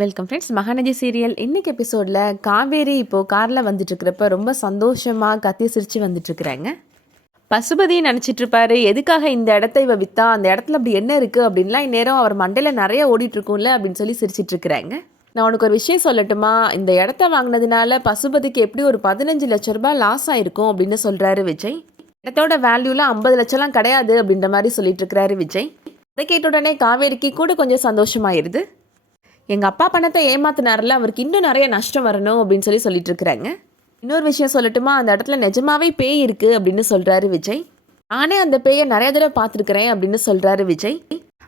Welcome friends. Mahanadi serial இன்னைக்கு எபிசோடில் காவேரி இப்போது காரில் வந்துட்டுருக்கிறப்ப ரொம்ப சந்தோஷமாக கத்தி சிரித்து வந்துட்டுருக்குறாங்க. பசுபதி நினச்சிட்டு இருப்பாரு, எதுக்காக இந்த இடத்த இவ விற்றா, அந்த இடத்துல அப்படி என்ன இருக்குது அப்படின்லாம் இந்நேரம் அவர் மண்டையில் நிறைய ஓடிட்டுருக்கும்ல அப்படின்னு சொல்லி சிரிச்சிட்டு இருக்கிறாங்க. நான் உனக்கு ஒரு விஷயம் சொல்லட்டுமா, இந்த இடத்த வாங்கினதுனால பசுபதிக்கு எப்படி ஒரு 15 லட்ச ரூபாய் லாஸ் ஆயிருக்கும் அப்படின்னு சொல்கிறாரு விஜய். இடத்தோட வேல்யூலாம் 50 லட்சம்லாம் கிடையாது அப்படின்ற மாதிரி சொல்லிட்டு இருக்கிறாரு விஜய். அதை கேட்ட உடனே காவேரிக்கு கூட கொஞ்சம் சந்தோஷமாயிருது. எங்கள் அப்பா பணத்தை ஏமாத்தினார்ல, அவருக்கு இன்னும் நிறைய நஷ்டம் வரணும் அப்படின்னு சொல்லிட்டு இருக்கிறாங்க. இன்னொரு விஷயம் சொல்லட்டுமா, அந்த இடத்துல நிஜமாவே பேய் இருக்குது அப்படின்னு சொல்கிறாரு விஜய். நானே அந்த பேயை நிறைய தடவை பார்த்துருக்குறேன் அப்படின்னு சொல்கிறாரு விஜய்.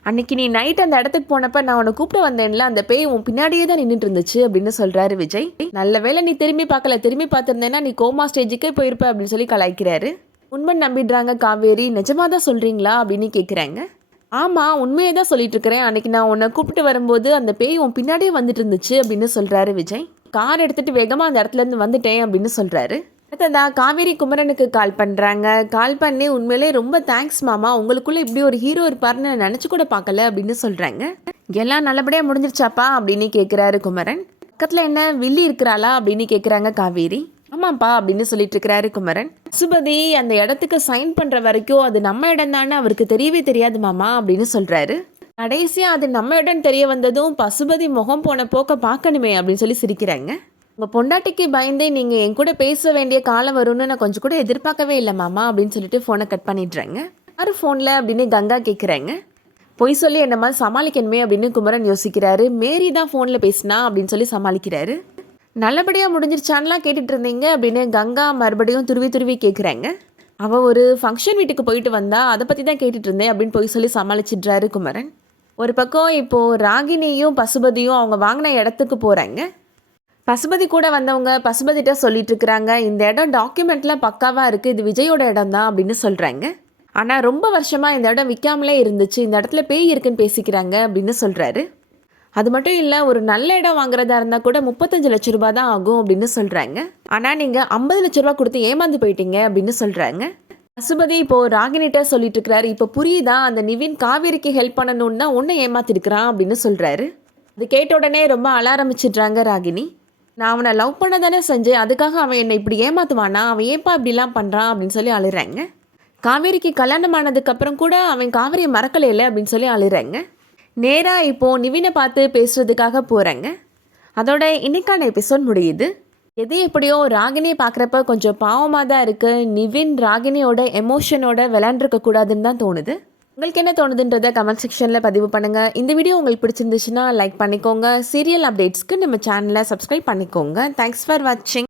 அன்னைக்கு நீ நைட் அந்த இடத்துக்கு போனப்ப நான் உன்னை கூப்பிட்டு வந்தேன்ல, அந்த பேய் உன் பின்னாடியே தான் நின்றுட்டு இருந்துச்சு அப்படின்னு சொல்கிறாரு விஜய். நல்ல வேளை நீ திரும்பி பார்க்கல, திரும்பி பார்த்துருந்தேன்னா நீ கோமா ஸ்டேஜுக்கே போயிருப்ப அப்படின்னு சொல்லி கலாய்க்கிறாரு. உண்மைன்னு நம்பிடுறாங்க காவேரி. நிஜமாக தான் சொல்கிறீங்களா அப்படின்னு கேட்குறாங்க. ஆமாம், உண்மையை தான் சொல்லிட்டு இருக்கிறேன். அன்னைக்கு நான் உன்னை கூப்பிட்டு வரும்போது அந்த பேய் உன் பின்னாடியே வந்துட்டு இருந்துச்சு அப்படின்னு சொல்கிறாரு விஜய். கார் எடுத்துகிட்டு வேகமாக அந்த இடத்துலேருந்து வந்துட்டேன் அப்படின்னு சொல்கிறாரு. அடுத்ததா காவேரி குமரனுக்கு கால் பண்ணுறாங்க. கால் பண்ணி உண்மையிலே ரொம்ப தேங்க்ஸ் மாமா, உங்களுக்குள்ளே இப்படி ஒரு ஹீரோ இருப்பார்னு நான் நினச்சி கூட பார்க்கல அப்படின்னு சொல்கிறாங்க. எல்லாம் நல்லபடியாக முடிஞ்சிருச்சாப்பா அப்படின்னு கேட்குறாரு குமரன். பக்கத்தில் என்ன வில்லி இருக்கிறாளா அப்படின்னு கேட்குறாங்க காவேரி. ஆமாப்பா அப்படின்னு சொல்லிட்டு இருக்கிறாரு குமரன். பசுபதி அந்த இடத்துக்கு சைன் பண்ணுற வரைக்கும் அது நம்ம இடம் தானே அவருக்கு தெரியவே தெரியாது மாமா அப்படின்னு சொல்கிறாரு. கடைசியாக அது நம்ம இடம் தெரிய வந்ததும் பசுபதி முகம் போன போக்க பார்க்கணுமே அப்படின்னு சொல்லி சிரிக்கிறாங்க. உங்கள் பொண்டாட்டிக்கு பயந்தே நீங்கள் என் கூட பேச வேண்டிய காலம் வரும்னு நான் கொஞ்சம் கூட எதிர்பார்க்கவே இல்லை மாமா அப்படின்னு சொல்லிட்டு ஃபோனை கட் பண்ணிடுறாங்க. யார் ஃபோனில் அப்படின்னு கங்கா கேட்குறாங்க. பொய் சொல்லி என்ன மாதிரி சமாளிக்கணுமே அப்படின்னு குமரன் யோசிக்கிறாரு. மேரி தான் ஃபோனில் பேசினா அப்படின்னு சொல்லி சமாளிக்கிறாரு. நல்லபடியாக முடிஞ்சிருச்சான்லாம் கேட்டுட்டு இருந்தீங்க அப்படின்னு கங்கா மறுபடியும் துருவி கேட்குறாங்க. அவள் ஒரு ஃபங்க்ஷன் வீட்டுக்கு போயிட்டு வந்தா, அதை பற்றி தான் கேட்டுட்டு இருந்தேன் அப்படின்னு போய் சொல்லி சமாளிச்சிடுறாரு குமரன். ஒரு பக்கம் இப்போது ராகினியும் பசுபதியும் அவங்க வாங்கின இடத்துக்கு போகிறாங்க. பசுபதி கூட வந்தவங்க பசுபதிட்ட சொல்லிட்டு இருக்கிறாங்க, இந்த இடம் டாக்குமெண்ட்லாம் பக்காவாக இருக்குது, இது விஜயோட இடம் தான் அப்படின்னு சொல்கிறாங்க. ஆனால் ரொம்ப வருஷமாக இந்த இடம் விற்காமலே இருந்துச்சு, இந்த இடத்துல பேய் இருக்குன்னு பேசிக்கிறாங்க அப்படின்னு சொல்கிறாரு. அது மட்டும் இல்லை, ஒரு நல்ல இடம் வாங்குறதா இருந்தால் கூட 35 லட்ச ரூபா தான் ஆகும் அப்படின்னு சொல்கிறாங்க. ஆனால் நீங்கள் 50 லட்ச ரூபா கொடுத்து ஏமாந்து போயிட்டீங்க அப்படின்னு சொல்கிறாங்க. பசுபதி இப்போது ராகினிட்ட சொல்லிட்டு இருக்கிறாரு. இப்போ புரியுதா, அந்த நிவின் காவேரிக்கு ஹெல்ப் பண்ணணுன்னு தான் ஒன்று ஏமாத்திருக்கிறான் அப்படின்னு சொல்கிறாரு. அது கேட்ட உடனே ரொம்ப அழ ஆரம்பிச்சிடுறாங்க ராகினி. நான் அவனை லவ் பண்ண தானே செஞ்சேன், அதுக்காக அவன் என்னை இப்படி ஏமாத்துவானா, அவன் ஏப்பா இப்படிலாம் பண்ணுறான் அப்படின்னு சொல்லி அழுறாங்க. காவேரிக்கு கல்யாணம் ஆனதுக்கப்புறம் கூட அவன் காவேரியை மறக்கலையில அப்படின்னு சொல்லி அழுறாங்க. நேராக இப்போது நிவினை பார்த்து பேசுகிறதுக்காக போகிறாங்க. அதோட இன்னைக்கான எபிசோட் முடியுது. எது எப்படியோ ராகினியை பார்க்குறப்ப கொஞ்சம் பாவமாக தான் இருக்குது. நிவின் ராகினியோட எமோஷனோட விளையாண்டுருக்க கூடாதுன்னு தான் தோணுது. உங்களுக்கு என்ன தோணுதுன்றதை கமெண்ட் செக்ஷனில் பதிவு பண்ணுங்கள். இந்த வீடியோ உங்களுக்கு பிடிச்சிருந்துச்சுன்னா லைக் பண்ணிக்கோங்க. சீரியல் அப்டேட்ஸ்க்கு நம்ம சேனலை சப்ஸ்கிரைப் பண்ணிக்கோங்க. தேங்க்ஸ் ஃபார் வாட்சிங்.